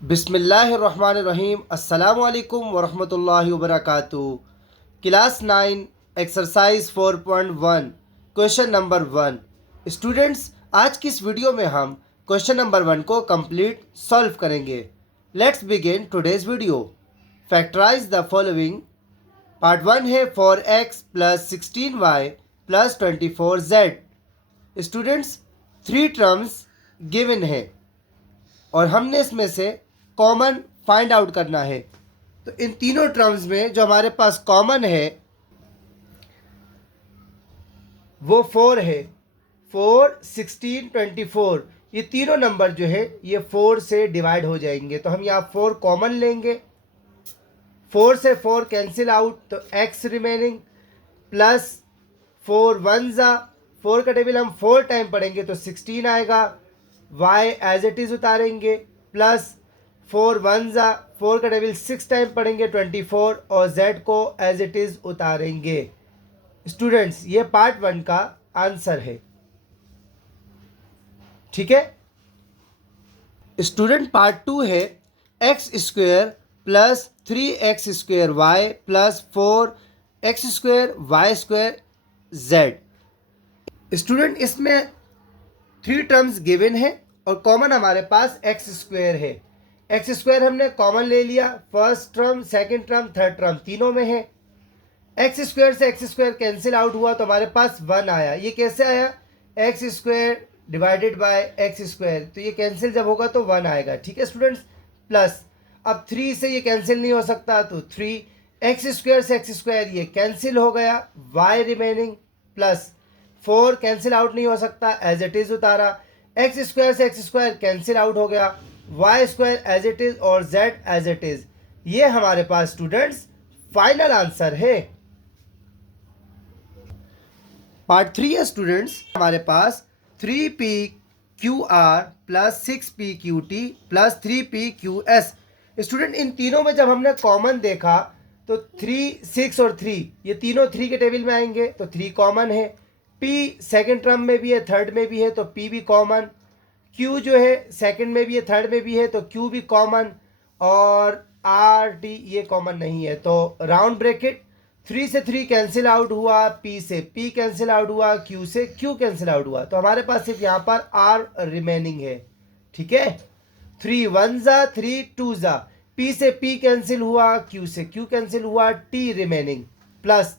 बिस्मिल्लाहिर्रहमानिर्रहीम। अस्सलामु अलैकुम वरहमतुल्लाहि वबरकातुहू। Class 9 exercise 4.1 question number 1। Students, आज की इस वीडियो में हम क्वेश्चन नंबर 1 को कंप्लीट सॉल्व करेंगे। Let's begin today's video. Factorise the following. Part 1 है 4x plus 16y plus 24z। Students, three terms given है और हमने इसमें से कॉमन फाइंड आउट करना है। तो इन तीनों टर्म्स में जो हमारे पास कॉमन है वो 4 है। 4, 16, 24, ये तीनों नंबर जो है ये 4 से डिवाइड हो जाएंगे। तो हम यहाँ 4 कॉमन लेंगे। 4 से 4 कैंसिल आउट, तो x रिमेनिंग प्लस 4 वन ज़ा 4 का टेबल हम 4 टाइम पढ़ेंगे तो 16 आएगा। y एज इट इज़ उतारेंगे प्लस 4 वन ज़ा 4 का टेबल 6 टाइम पढ़ेंगे 24 और z को एज इट इज़ उतारेंगे। स्टूडेंट्स, ये पार्ट 1 का आंसर है। ठीक है स्टूडेंट, पार्ट 2 है x square plus 3x square y plus 4x square y square z। Student, इसमें थ्री टर्म्स गिवन है और कॉमन हमारे पास एक्स स्क्वेयर है। एक्स स्क्वेयर हमने कॉमन ले लिया। First term, second term, third term तीनों में है। एक्स स्क्वेयर से एक्स स्क्वेयर कैंसिल आउट हुआ तो हमारे पास 1 आया। ये कैसे आया? X square divided by x square, तो ये कैंसिल जब होगा तो 1 आएगा। ठीक है स्टूडेंट्स, प्लस अब 3 से ये कैंसिल नहीं हो सकता तो 3 एक्स स्क्वेयर से एक्स स्क्वेयर ये कैंसिल हो गया, Y remaining plus 4 cancel out नहीं हो सकता, एज इट इज़ उतारा। एक्स स्क्वायर से एक्स स्क्वायर कैंसिल आउट हो गया, Y square as it is और जेड एज इट इज़। ये हमारे पास स्टूडेंट्स फाइनल आंसर है। पार्ट 3 है स्टूडेंट्स, हमारे पास 3p/QR plus 6p/QT plus 3p/QS। Student, इन तीनों में जब हमने कॉमन देखा तो 3, 6 और 3 ये तीनों 3 के टेबल में आएंगे तो 3 कॉमन है। P सेकेंड टर्म में भी है, थर्ड में भी है तो P भी कॉमन। Q जो है सेकेंड में भी है, थर्ड में भी है तो Q भी कॉमन। और R T ये कॉमन नहीं है। तो राउंड ब्रैकेट 3 से 3 कैंसिल आउट हुआ, P से P कैंसिल आउट हुआ, Q से Q कैंसिल आउट हुआ, तो हमारे पास सिर्फ यहाँ पर R रिमेनिंग है। ठीक है, 3 वन ज़ा 3 टू ज़ा, P से P कैंसिल हुआ, Q से Q कैंसिल हुआ, T रिमेनिंग प्लस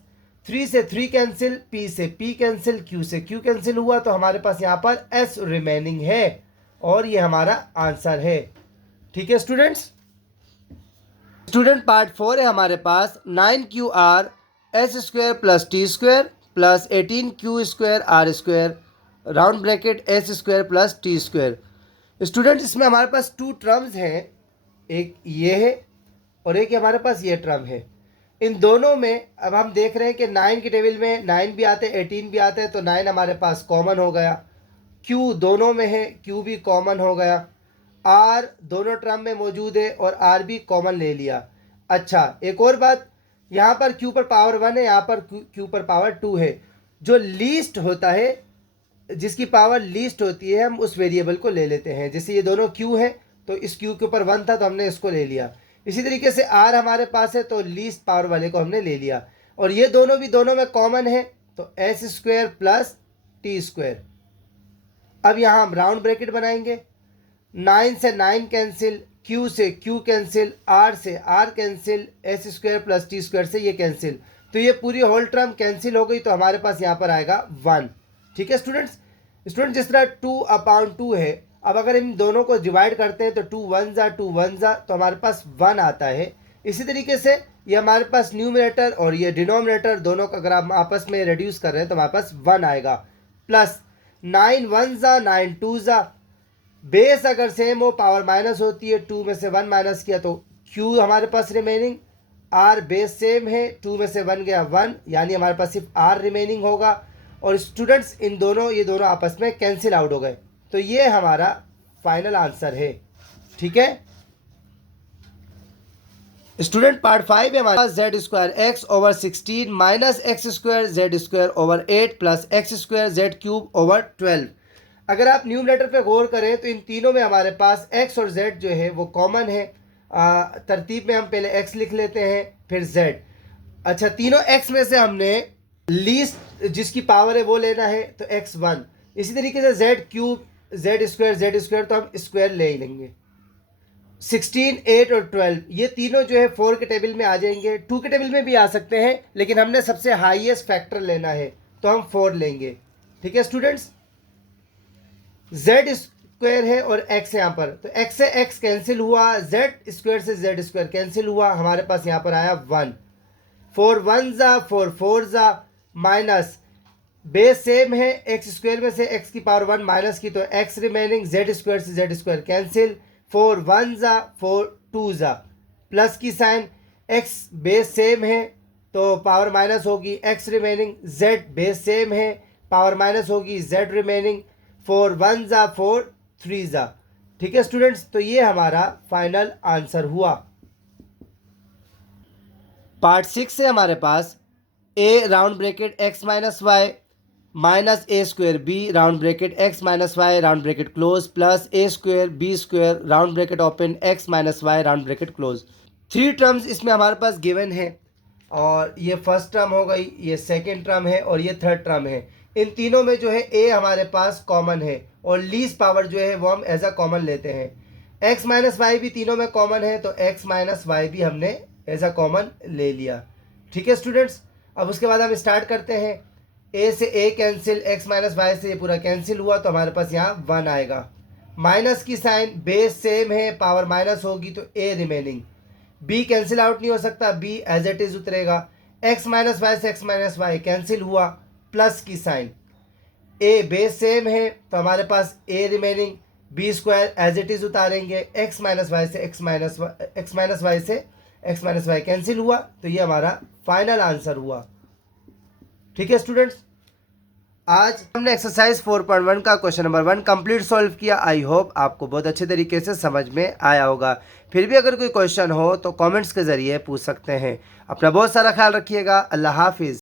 3 से 3 कैंसिल, P से P कैंसिल, Q से Q कैंसिल हुआ, तो हमारे पास यहाँ पर S रिमेनिंग है और ये हमारा आंसर है। ठीक है स्टूडेंट्स। स्टूडेंट, पार्ट 4 है हमारे पास 9QR S square plus T square plus 18Q square R square round bracket S square plus T square. Student, इसमें हमारे पास 2 टर्म्स हैं, एक ये है और एक हमारे पास ये टर्म है। इन दोनों में अब हम देख रहे हैं कि 9 के टेबल में 9 भी आते हैं, 18 भी आता है, तो 9 हमारे पास कॉमन हो गया। Q दोनों में है, Q भी कॉमन हो गया। R दोनों टर्म में मौजूद है और R भी कॉमन ले लिया। अच्छा, एक और बात, यहाँ पर Q पर पावर 1 है, यहाँ पर Q पर पावर 2 है। जो लीस्ट होता है, जिसकी पावर लीस्ट होती है, हम उस वेरिएबल को ले लेते हैं। जैसे ये दोनों Q है तो इस Q के ऊपर 1 था तो हमने इसको ले लिया। इसी तरीके से R हमारे पास है तो लीस्ट पावर वाले को हमने ले लिया। और ये दोनों भी दोनों में कॉमन है तो S square plus T square. अब यहाँ हम राउंड ब्रैकेट बनाएंगे। 9 से 9 कैंसिल, Q से Q कैंसिल, R से R cancel, S square plus T square से ये कैंसिल, तो ये पूरी होल टर्म कैंसिल हो गई तो हमारे पास यहाँ पर आएगा 1। ठीक है स्टूडेंट्स। जिस तरह 2/2 है, अब अगर इन दोनों को डिवाइड करते हैं तो 2 वन ज़ा 2 वन ज़ा तो हमारे पास 1 आता है। इसी तरीके से ये हमारे पास न्यूमरेटर और ये डिनोमिनेटर दोनों का अगर आप आपस में रिड्यूस कर रहे हैं तो हमारे पास 1 आएगा। प्लस 9 वन ज़ा 9 टू ज़ा, बेस अगर सेम हो पावर माइनस होती है, 2 में से 1 माइनस किया तो Q हमारे पास रिमेनिंग। R बेस सेम है, 2 में से 1 गया 1, यानी हमारे पास सिर्फ R रिमेनिंग होगा। और स्टूडेंट्स, इन दोनों ये दोनों आपस में कैंसिल आउट हो गए, तो ये हमारा फाइनल आंसर है। ठीक है स्टूडेंट, पार्ट 5 है हमारे पास Z square X over 16 minus X square Z square over 8 plus X square Z cube over 12। अगर आप न्यूमरेटर पे गौर करें तो इन तीनों में हमारे पास x और z जो है वो कॉमन है। तरतीब में हम पहले x लिख लेते हैं फिर z। अच्छा, तीनों x में से हमने लीस्ट जिसकी पावर है वो लेना है तो x1। इसी तरीके से z क्यूब z स्क्वायर तो हम स्क्वायर ले ही लेंगे। 16, 8 और 12 ये तीनों जो है 4 के टेबल में आ जाएंगे, 2 के टेबल में भी आ सकते हैं, लेकिन हमने सबसे हाईएस्ट फैक्टर लेना है तो हम 4 लेंगे। ठीक है स्टूडेंट्स, z स्क्वायर है और x यहाँ पर, तो x से x कैंसिल हुआ, z स्क्वायर से z स्क्वायर कैंसिल हुआ, हमारे पास यहाँ पर आया 1। 4 1 जा 4 4 जा माइनस बेस सेम है, x स्क्वायर में से x की पावर 1 माइनस की तो x रिमेनिंग, z स्क्वायर से z स्क्वायर कैंसिल, 4 1 जा 4 2 जा प्लस की साइन, x बेस सेम है तो पावर माइनस होगी, x remaining, z base same है पावर माइनस होगी, z रिमेनिंग, 4 1 जा 4 3 जा। ठीक है स्टूडेंट्स, तो ये हमारा फाइनल आंसर हुआ। पार्ट 6 से हमारे पास a round bracket x minus Y minus A square B round bracket x minus Y round bracket close plus A square B square round bracket open x minus Y round bracket close. 3 terms इसमें हमारे पास given है, और ये first term हो गई, ये second term है और ये थर्ड टर्म है। इन तीनों में जो है a हमारे पास कॉमन है और लीस्ट पावर जो है वो हम एज अ कॉमन लेते हैं। x माइनस वाई भी तीनों में कॉमन है तो x माइनस वाई भी हमने एज अ कॉमन ले लिया। ठीक है स्टूडेंट्स, अब उसके बाद हम स्टार्ट करते हैं। a से a cancel, x minus Y से ये पूरा कैंसिल हुआ तो हमारे पास यहाँ 1 आएगा, माइनस की साइन, बेस सेम है पावर माइनस होगी तो a remaining, b cancel out नहीं हो सकता, b एज इट इज उतरेगा, x माइनस वाई से x माइनस वाई कैंसिल हुआ प्लस की साइन, a बेस सेम है तो हमारे पास a remaining, b square as it is उतारेंगे, x माइनस वाई से x माइनस वाई कैंसिल हुआ तो ये हमारा फाइनल आंसर हुआ। ठीक है स्टूडेंट्स, आज हमने एक्सरसाइज 4.1 का क्वेश्चन नंबर 1 कंप्लीट सॉल्व किया। आई होप आपको बहुत अच्छे तरीके से समझ में आया होगा। फिर भी अगर कोई क्वेश्चन हो तो कमेंट्स के ज़रिए पूछ सकते हैं। अपना बहुत सारा ख्याल रखिएगा। अल्लाह हाफिज़।